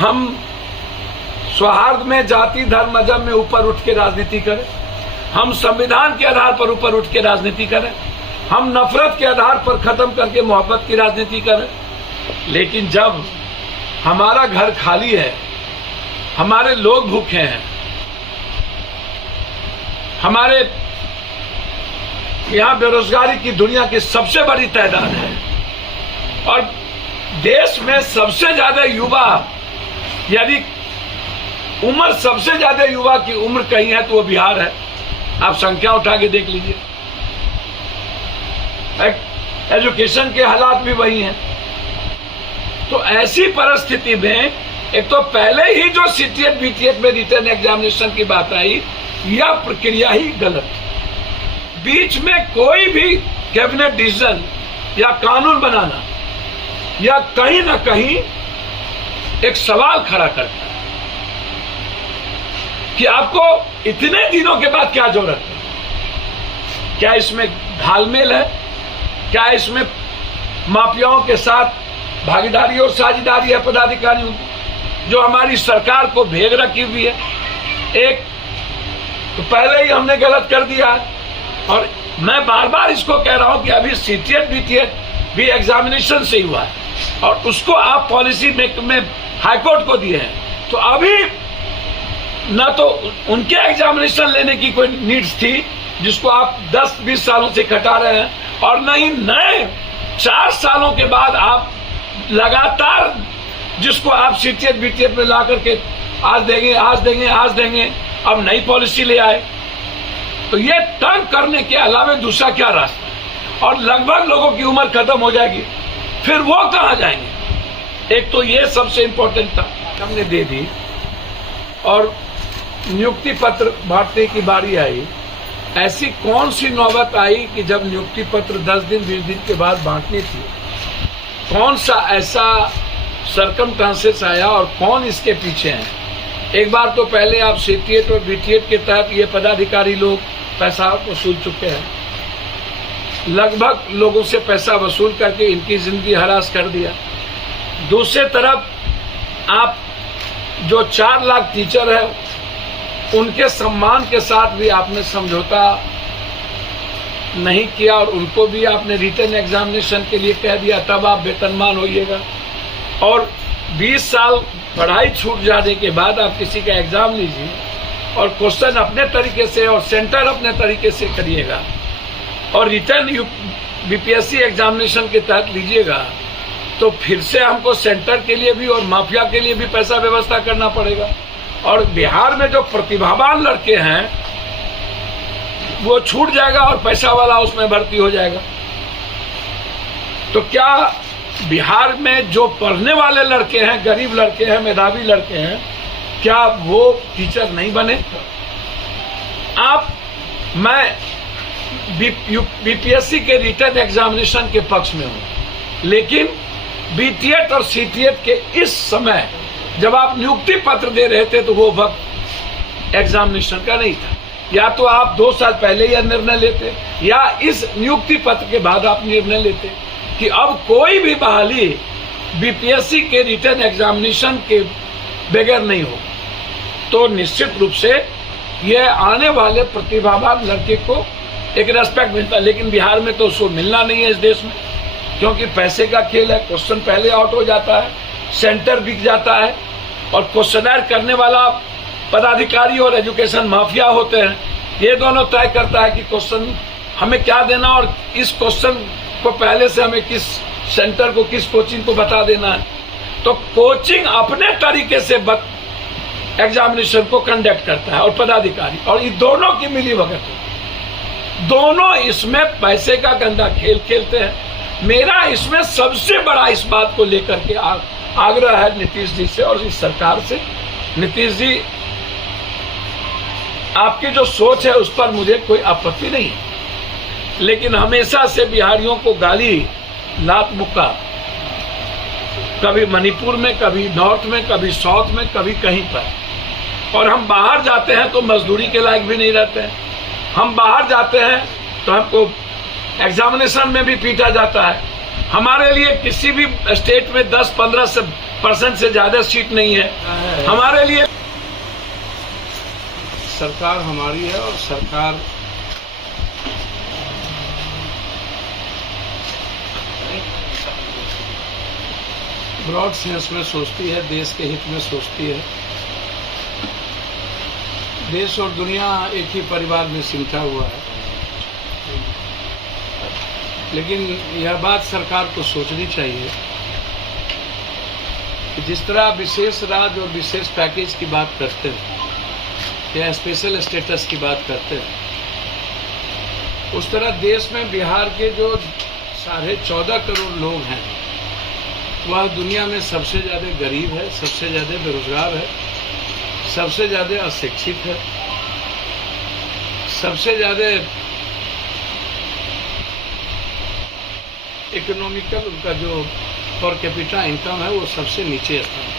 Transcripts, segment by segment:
हम सौहार्द में, जाति धर्म मजहब में ऊपर उठ के राजनीति करें, हम संविधान के आधार पर ऊपर उठ के राजनीति करें, हम नफरत के आधार पर खत्म करके मोहब्बत की राजनीति करें। लेकिन जब हमारा घर खाली है, हमारे लोग भूखे हैं, हमारे यहां बेरोजगारी की दुनिया की सबसे बड़ी तादाद है और देश में सबसे ज्यादा युवा, यदि उम्र सबसे ज्यादा युवा की उम्र कहीं है तो वो बिहार है। आप संख्या उठा के देख लीजिए। एजुकेशन के हालात भी वही हैं। तो ऐसी परिस्थिति में एक तो पहले ही जो सीटीएट बीटीएट में रिटर्न एग्जामिनेशन की बात आई, यह प्रक्रिया ही गलत है। बीच में कोई भी कैबिनेट डिसीजन या कानून बनाना या कहीं ना कहीं एक सवाल खड़ा करता है कि आपको इतने दिनों के बाद क्या जरूरत है। क्या इसमें घालमेल है? क्या इसमें माफियाओं के साथ भागीदारी और साझेदारी है पदाधिकारियों की, जो हमारी सरकार को भेज रखी हुई है? एक तो पहले ही हमने गलत कर दिया है और मैं बार बार इसको कह रहा हूं कि अभी सीटीएट बीटीएट भी एग्जामिनेशन से हुआ है और उसको आप पॉलिसी में हाईकोर्ट को दिए हैं। तो अभी न तो उनके एग्जामिनेशन लेने की कोई नीड्स थी जिसको आप 10-20 सालों से घटा रहे हैं, और न ही नए 4 सालों के बाद आप लगातार जिसको आप सीटीएट बीटीएट में ला करके आज देंगे आज देंगे आज देंगे, अब नई पॉलिसी ले आए। तो ये तंग करने के अलावा दूसरा क्या रास्ता है? और लगभग लोगों की उम्र खत्म हो जाएगी, फिर वो कहां जाएंगे? एक तो ये सबसे इंपॉर्टेंट था, हमने दे दी और नियुक्ति पत्र बांटने की बारी आई। ऐसी कौन सी नौबत आई कि जब नियुक्ति पत्र 10 दिन 20 दिन के बाद बांटनी थी? कौन सा ऐसा सरकमस्टांसेस आया और कौन इसके पीछे है? एक बार तो पहले आप सीटीएट और बीटीएट के तहत ये पदाधिकारी लोग पैसा वसूल चुके हैं, लगभग लोगों से पैसा वसूल करके इनकी जिंदगी हरास कर दिया। दूसरे तरफ आप जो 4 लाख टीचर है उनके सम्मान के साथ भी आपने समझौता नहीं किया और उनको भी आपने रिटर्न एग्जामिनेशन के लिए कह दिया तब आप वेतनमान होइएगा। और 20 साल पढ़ाई छूट जाने के बाद आप किसी का एग्जाम लीजिए और क्वेश्चन अपने तरीके से और सेंटर अपने तरीके से करिएगा और रिटर्न बीपीएससी एग्जामिनेशन के तहत लीजिएगा, तो फिर से हमको सेंटर के लिए भी और माफिया के लिए भी पैसा व्यवस्था करना पड़ेगा। और बिहार में जो प्रतिभावान लड़के हैं वो छूट जाएगा और पैसा वाला उसमें भर्ती हो जाएगा। तो क्या बिहार में जो पढ़ने वाले लड़के हैं, गरीब लड़के हैं, मेधावी लड़के हैं, क्या वो टीचर नहीं बने? मैं बीपीएससी के रिटर्न एग्जामिनेशन के पक्ष में हूं, लेकिन बीटीएट और सीटीएट के इस समय जब आप नियुक्ति पत्र दे रहे थे तो वो वक्त एग्जामिनेशन का नहीं था। या तो आप 2 साल पहले यह निर्णय लेते या इस नियुक्ति पत्र के बाद आप निर्णय लेते कि अब कोई भी बहाली बीपीएससी के रिटर्न एग्जामिनेशन के बगैर नहीं हो, तो निश्चित रूप से यह आने वाले प्रतिभावान लड़के को एक रेस्पेक्ट मिलता है। लेकिन बिहार में तो उसको मिलना नहीं है इस देश में, क्योंकि पैसे का खेल है। क्वेश्चन पहले आउट हो जाता है, सेंटर बिक जाता है और क्वेश्चनर करने वाला पदाधिकारी और एजुकेशन माफिया होते हैं। ये दोनों तय करता है कि क्वेश्चन हमें क्या देना और इस क्वेश्चन को पहले से हमें किस सेंटर को, किस कोचिंग को बता देना है। तो कोचिंग अपने तरीके से एग्जामिनेशन को कंडक्ट करता है और पदाधिकारी, और ये दोनों की मिली भगत है। दोनों इसमें पैसे का गंदा खेल खेलते हैं। मेरा इसमें सबसे बड़ा इस बात को लेकर के आग्रह है नीतीश जी से और इस सरकार से। नीतीश जी, आपकी जो सोच है उस पर मुझे कोई आपत्ति नहीं है, लेकिन हमेशा से बिहारियों को गाली, लात मुक्का, कभी मणिपुर में, कभी नॉर्थ में, कभी साउथ में, कभी कहीं पर, और हम बाहर जाते हैं तो मजदूरी के लायक भी नहीं रहते हैं। हम बाहर जाते हैं तो हमको एग्जामिनेशन में भी पीटा जाता है। हमारे लिए किसी भी स्टेट में 10-15 से 50% से ज्यादा सीट नहीं है हमारे लिए। सरकार हमारी है और सरकार ब्रॉड सेंस में सोचती है, देश के हित में सोचती है। देश और दुनिया एक ही परिवार में सिमटा हुआ है, लेकिन यह बात सरकार को सोचनी चाहिए कि जिस तरह विशेष राज्य और विशेष पैकेज की बात करते हैं या स्पेशल स्टेटस की बात करते हैं, उस तरह देश में बिहार के जो 14.5 करोड़ लोग हैं वह दुनिया में सबसे ज़्यादा गरीब है, सबसे ज़्यादा बेरोजगार है, सबसे ज़्यादा अशिक्षित है, सबसे ज़्यादा इकोनॉमिकल उनका जो पर कैपिटा इनकम है वो सबसे नीचे स्थान है।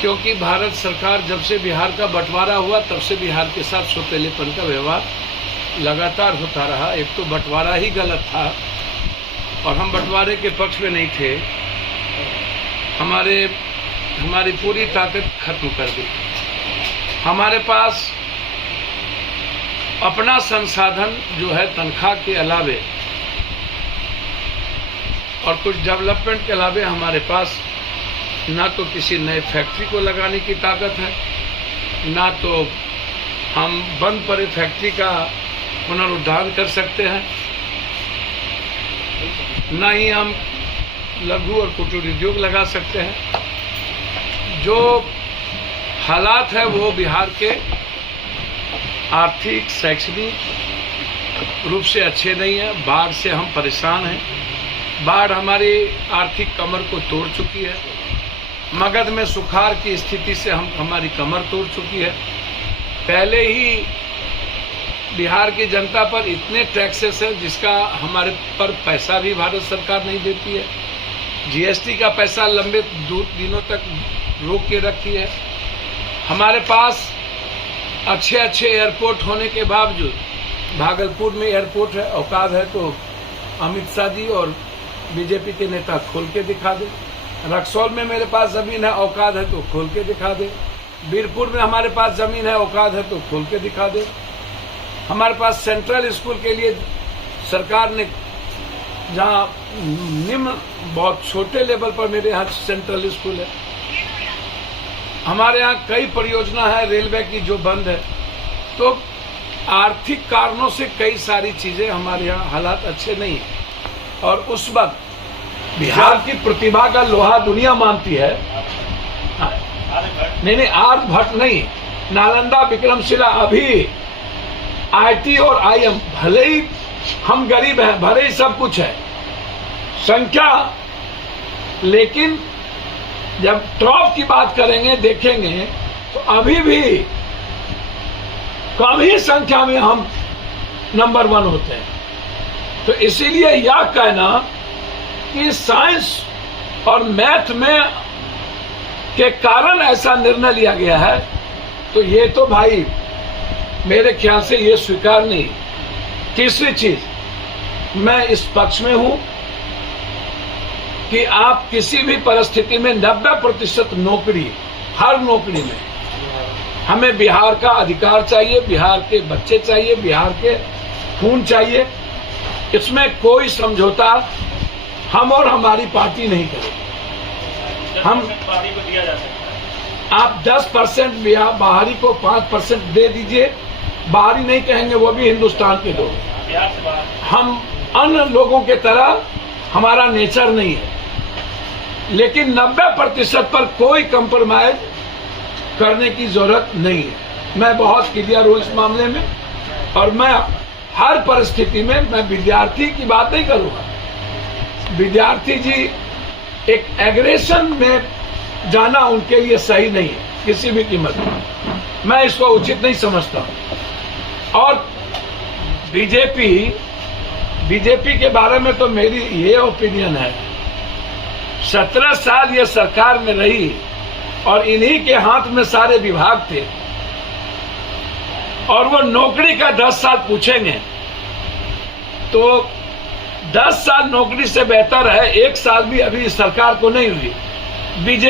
क्योंकि भारत सरकार जब से बिहार का बंटवारा हुआ तब से बिहार के साथ सौतेलेपन का व्यवहार लगातार होता रहा। एक तो बंटवारा ही गलत था और हम बंटवारे के पक्ष में नहीं थे, हमारी पूरी ताकत खत्म कर दी। हमारे पास अपना संसाधन जो है तनख्वाह के अलावे और कुछ डेवलपमेंट के अलावे हमारे पास ना तो किसी नए फैक्ट्री को लगाने की ताकत है, ना तो हम बंद पड़े फैक्ट्री का पुनरुद्धार कर सकते हैं, ना ही हम लघु और कुटीर उद्योग लगा सकते हैं। जो हालात है वो बिहार के आर्थिक शैक्षणिक रूप से अच्छे नहीं है। बाढ़ से हम परेशान हैं, बाढ़ हमारी आर्थिक कमर को तोड़ चुकी है। मगध में सुखाड़ की स्थिति से हमारी कमर तोड़ चुकी है। पहले ही बिहार की जनता पर इतने टैक्सेस है जिसका हमारे पर पैसा भी भारत सरकार नहीं देती है। जीएसटी का पैसा लंबे दिनों तक रोक के रखी है। हमारे पास अच्छे एयरपोर्ट होने के बावजूद, भागलपुर में एयरपोर्ट है, औकात है तो अमित शाह जी और बीजेपी के नेता खोल के दिखा दे। रक्सौल में मेरे पास जमीन है, औकात है तो खोल के दिखा दे। बीरपुर में हमारे पास जमीन है, औकात है तो खोल के दिखा दे। हमारे पास सेंट्रल स्कूल के लिए सरकार ने, जहाँ निम्न बहुत छोटे लेवल पर मेरे यहाँ सेंट्रल स्कूल है, हमारे यहाँ कई परियोजना है रेलवे की जो बंद है। तो आर्थिक कारणों से कई सारी चीजें हमारे यहाँ हालात अच्छे नहीं है। और उस वक्त बिहार की प्रतिभा का लोहा दुनिया मानती है। नहीं, आर्यभट्ट नहीं, नालंदा, विक्रमशिला, अभी आईटी और आईएम, भले ही हम गरीब हैं, भले ही सब कुछ है संख्या, लेकिन जब टॉप की बात करेंगे देखेंगे तो अभी भी कम ही संख्या में हम नंबर 1 होते हैं। तो इसीलिए यह कहना कि साइंस और मैथ में के कारण ऐसा निर्णय लिया गया है, तो ये तो भाई मेरे ख्याल से ये स्वीकार नहीं। तीसरी चीज, मैं इस पक्ष में हूं कि आप किसी भी परिस्थिति में 90% नौकरी, हर नौकरी में हमें बिहार का अधिकार चाहिए, बिहार के बच्चे चाहिए, बिहार के खून चाहिए। इसमें कोई समझौता हम और हमारी पार्टी नहीं करेगी। हम पार्टी को दिया जा सकता है। आप 10% बाहरी को 5% दे दीजिए, बाहरी नहीं कहेंगे, वो भी हिंदुस्तान के लोग। हम अन्य लोगों के तरह हमारा नेचर नहीं है, लेकिन 90% पर कोई कंप्रोमाइज करने की जरूरत नहीं है। मैं बहुत क्लियर हूं इस मामले में, और मैं हर परिस्थिति में मैं विद्यार्थी की बात नहीं करूंगा। विद्यार्थी जी एक एग्रेशन में जाना उनके लिए सही नहीं है किसी भी कीमत पर, मैं इसको उचित नहीं समझता। और बीजेपी के बारे में तो मेरी ये ओपिनियन है, 17 साल ये सरकार में रही और इन्हीं के हाथ में सारे विभाग थे, और वो नौकरी का 10 साल पूछेंगे तो 10 साल नौकरी से बेहतर है 1 साल भी अभी इस सरकार को नहीं हुई। बीजेपी